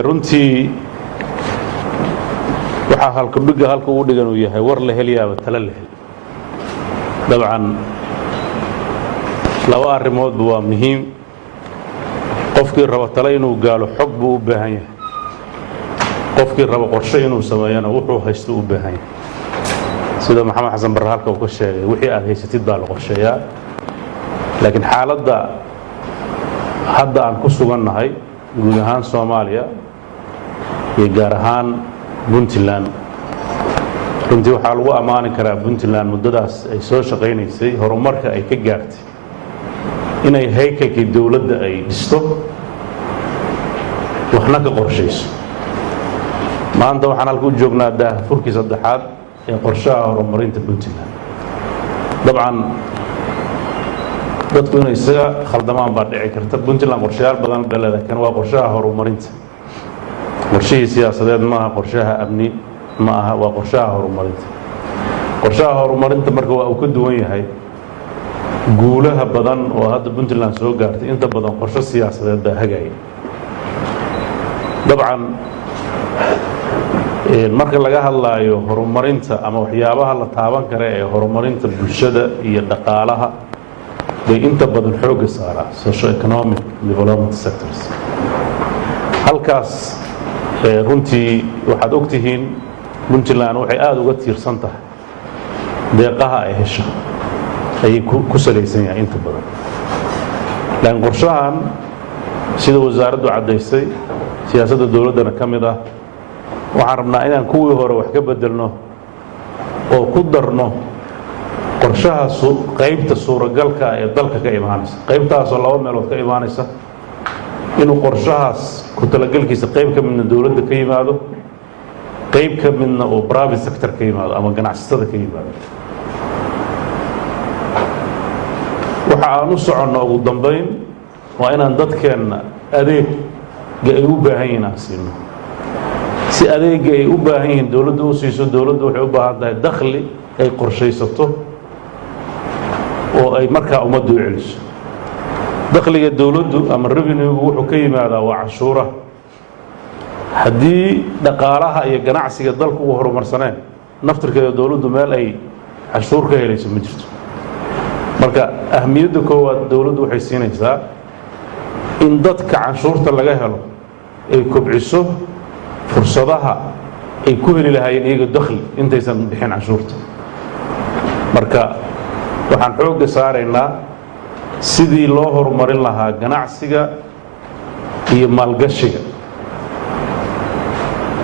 runtii waxaa halka uu dhigan uu yahay war la heliyaaba tala la heli. dabcan laba arrimoodba waa muhiim. qofkii raba tala inuu gaalo xog buu u baahan yahay, qofkii raba qorshe inuu sameeyana wuxuu haysto u baahan yahay. sida maxamed xasan barre halka uu ka sheegay, wixii aad haysatid baa la qorsheeyaa. laakiin xaaladda hadda aan ku sugannahay guud ahaan Soomaaliya iyo gaar ahaan Puntland, runtii waxaa lagu ammaani karaa Puntland muddadaas ay soo shaqaynaysay horumarka ay ka gaartay inay haykalkii dawladda ay dhisto waxna ka qorshayso. maanta waxaan halka u joognaa daahfurkii saddexaad ee qorshaha horumarinta Puntland. dabcan dadku inay isaga khaldamaan baa dhici karta. Puntland qorshayaal badan bay leedahay, kan waa qorshaha horumarinta. qorshihii siyaasadeed maaha, qorshaha amni ma aha, waa qorshaha horumarinta. qorshaha horumarinta marka waa uu ka duwan yahay guulaha badan oo hadda Puntland soo gaartay. inta badan qorshe siyaasadeed baa hagaya. dabcan marka laga hadlaayo horumarinta ama waxyaabaha la taaban kara ee horumarinta bulshada iyo dhaqaalaha bay inta badan xoogga saaraa socio-economic development sectors. halkaas runtii waxaad og tihiin Puntland waxay aad uga tiirsan tahay deeqaha ay hesho ayay ku salaysan yahay inta badan. laakiin qorshahan sida wasaaraddu caddaysay, siyaasadda dawladdana ka mid ah, waxaan rabnaa inaan kuwii hore wax ka beddelno oo ku darno qorshaha qaybta suuragalka ee dalka ka imaanaysa. qaybtaasoo laba meelood ka imaanaysa, inuu qorshahaas ku talagalkiisa qayb ka midna dawladda ka yimaado, qayb ka midna uu private sector ka yimaado ama ganacsatada ka yimaado. waxa aan u soconno ugu dambayn waa inaan dadkeenna adeegga ay u baahan yihiin aan siino. si adeegga ay u baahan yihiin dawladda u siiso, dawladdu waxay u baahan tahay dakhli ay qorshaysato oo ay markaa ummaddu u celiso. dakhliga dawladdu ama revenue-gu wuxuu ka yimaadaa waa canshuuraha. haddii dhaqaalaha iyo ganacsiga dalku u horumarsaneen, naftirkeeda dawladdu meel ay canshuur ka helayso ma jirto. marka ahmiyadda koowaad dawladdu waxay siinaysaa in dadka canshuurta laga helo ay kobciso fursadaha ay ku heli lahaayeen iyaga dakhli intaysan bixin canshuurta. marka waxaan xoogga saaraynaa sidii loo horumarin lahaa ganacsiga iyo maalgashiga.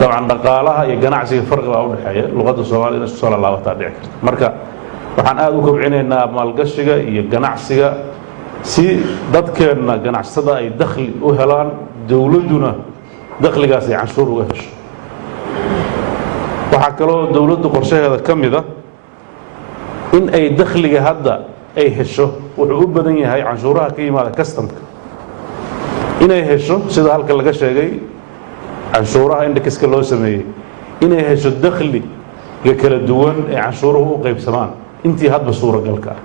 dabcan dhaqaalaha iyo ganacsiga farqi baa u dhexeeya, luqadda Soomaaliya isku soo laalaabataa dhici karta. marka waxaan aad u kobcinaynaa maalgashiga iyo ganacsiga si dadkeenna ganacsatada ay dakhli u helaan, dawladduna dakhligaas ay canshuur uga hesho. waxaa kaloo dawladdu qorshaheeda ka mid ah in ay dakhliga hadda ay hesho wuxuu u badan yahay canshuuraha ka yimaada customka, inay hesho sida halka laga sheegay canshuuraha indexka loo sameeyey, inay hesho dakhliga kala duwan ee canshuuruhu u qaybsamaan intii hadba suuragalka ah.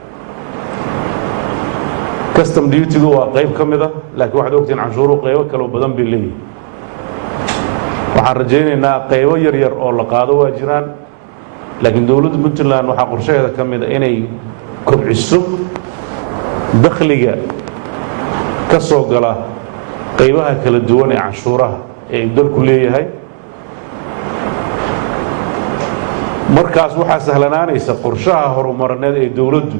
custom duty-gu waa qayb ka mid ah, laakiin waxaad ogtihiin canshuuruhu qaybo kaloo badan bay leeyihiin. waxaan rajaynaynaa qaybo yaryar oo la qaado waa jiraan, laakiin dawladda Puntland waxaa qorshaheeda ka mid a inay kobciso dakhliga ka soo gala qaybaha kala duwan ee canshuuraha ee dalku leeyahay. markaas waxaa sahlanaanaysa qorshaha horumarineed ee dawladdu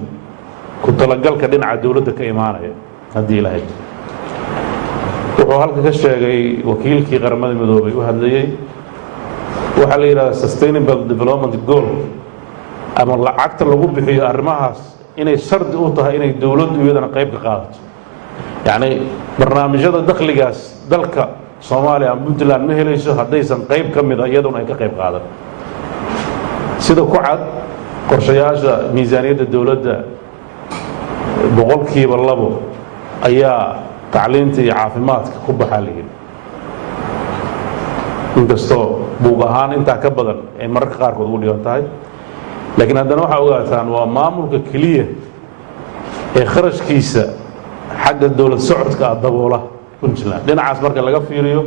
ku talagalka dhinaca dawladda ka imaanaya haddii ilaahay. wuxuu halka ka sheegay wakiilkii qaramada midoobay u hadlayey, waxaa la yidhahdaa sustainable development goal ama lacagta lagu bixiyo arrimahaas inay shardi u tahay inay dawladdu iyadana qayb ka qaadato. yacni barnaamijyada dakhligaas dalka Soomaaliya ama Puntland ma helayso haddaysan qayb ka mid a iyaduna ay ka qayb qaadan. sida ku cad qorshayaasha miisaaniyadda dawladda 2% ayaa tacliinta iyo caafimaadka ku baxaa la yidhi. inkastoo buug ahaan intaa ka badan ay mararka qaarkood ugu dhigan tahay, laakiin haddana waxaa ogaataan waa maamulka keliya ee kharashkiisa xagga dawlad socodka ah daboola Puntland. dhinacaas marka laga fiiriyo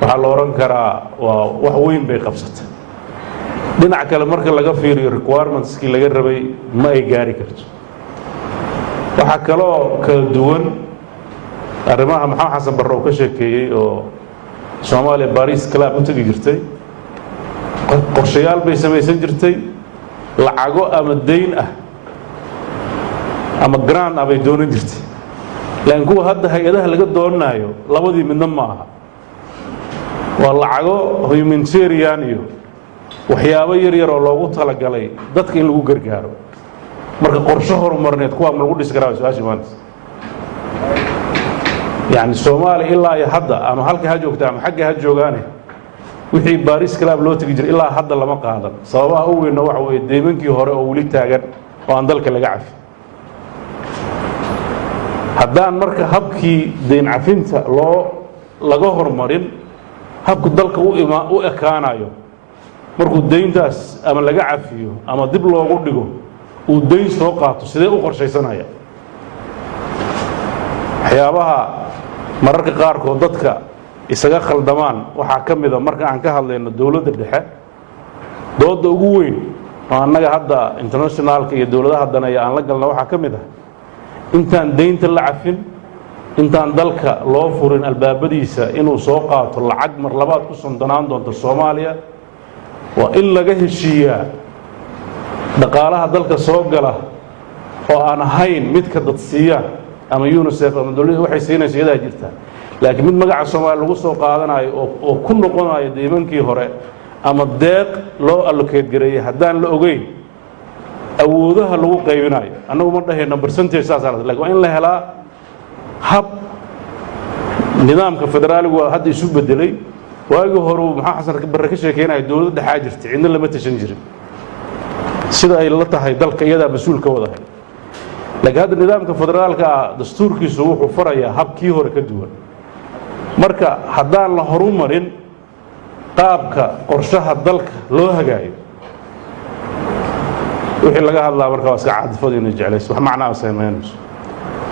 waxaa la oran karaa waa wax weyn bay qabsatay dhinaca kale marka laga fiiriyo requirements-kii laga rabay ma ay gaari karto waxaa kaloo kala duwan arrimaha maxamed xasan barre uu ka sheekeeyey oo Soomaaliya Paris Club u tagi jirtay qorshayaal bay samaysan jirtay lacago ama deyn ah ama grant abay doonan jirtay laakiin kuwa hadda hay'adaha laga doonayo labadii midna ma aha waa lacago humanitarian iyo waxyaabo yar yar oo loogu talagalay dadka in lagu gargaaro marka qorshe horumarneed kuwa ma lagu dhis karaa su'aasha maanta يعني Soomaaliya ilaa iyo hadda ama halka ha joogta ama xagga ha joogaane wixii Paris Club loo tagi jiray ilaa hadda lama qaadan sababaha ugu weyn waxa weeye deemankii hore oo wali taagan oo aan dalka laga cafi haddaan marka habkii deyn cafinta laga hormarin habku dalka u ekaanayo markuu deyntaas ama laga cafiyo ama dib loogu dhigo uu deyn soo qaato sidee u qorshaysanaya waxyaabaha mararka qaarkood dadka isaga khaldamaan waxaa ka mid ah marka aan ka hadlayno dawladda dhexe dooda ugu weyn oo annaga hadda internationalka iyo dawladaha danaya aan la galna waxaa ka mid ah intaan deynta la cafin intaan dalka loo furin albaabadiisa inuu soo qaato lacag mar labaad ku sondanaan doonto Soomaaliya waa in laga heshiiyaa dhaqaalaha dalka soo gala oo aan ahayn midka dad siiya ama UNICEF ama dawladda waxay siinayso iyada jirta laakiin mid magaca Soomaaliya lagu soo qaadanayo oo ku noqonayo deemankii hore ama deeq loo allocate gareeyay haddaan la ogeyn awoodaha lagu qaybinayo annagu ma dhahayno percentage saas ah laakiin waa in la helaa hab nidaamka federaaligu waa hadda isu bedelay waagii hore maxaa xasan barre ka sheekeynay dawladda dhaxaa jirtay cidna lama tashan jirin sida ay la tahay dalka iyada mas'uul ka wadahay laakiin hadda nidaamka federaalka dastuurkiisu wuxuu farayaa habkii hore ka duwan marka haddaan la horumarin qaabka qorshaha dalka loo hagaayo wixii laga hadlaa marka waa iska caadifad inay jeclayso wax macnaa sameynayso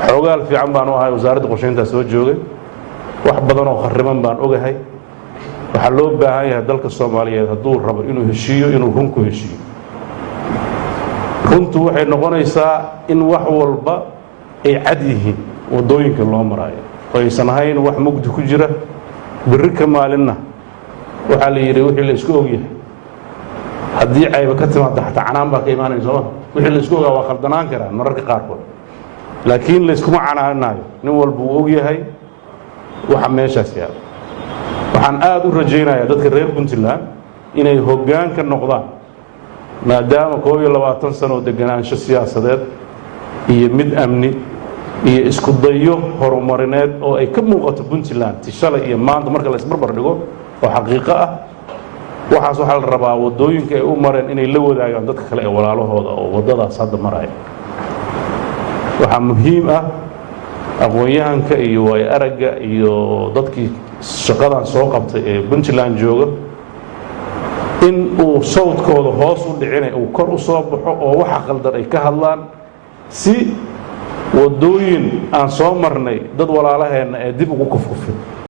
xoogaal fiican baan u ahay wasaaradda qorsheynta soo joogay wax badan oo khariban baan ogahay waxa loo baahan yahay dalka Soomaaliyeed hadduu rabo inuu heshiiyo inuu run ku heshiiyo runtu waxay noqonaysaa in wax walba ay cad yihiin wadooyinka loo marayo oo aysan ahayn wax mugdi ku jira birri ka maalinna waxa la yiri wixii la isku ogyahay haddii ayba ka timaado xataa canaan baa ka imaanayso wixii la isku ogaa waa khaldanaan karaan mararka qaarkood laakiin la iskuma canaanayo nin walba uu ogyahay waxa meeshaas yaal waxaan aad u rajaynayaa dadka reer Puntland inay hoggaan ka noqdaan maadaama 22 sano deganaansho siyaasadeed iyo mid amni iyo isku dayo horumarineed oo ay ka muuqato Puntland tishalay iyo maanta marka la isbarbar dhigo oo xaqiiqo ah waxaas waxa la rabaa wadooyinka ay u mareen inay la wadaagaan dadka kale ee walaalahooda oo wadadaas hadda maraya waxa muhiim ah aqoonyahanka iyo way aragga iyo dadkii shaqadan soo qabtay ee Puntland jooga in uu sawdkooda hoos u dhicinay uu kor u soo baxo oo waxa qaldan ay ka hadlaan si wadooyin aan soo marnay dad walaalaheena ee dib ugu kufkufin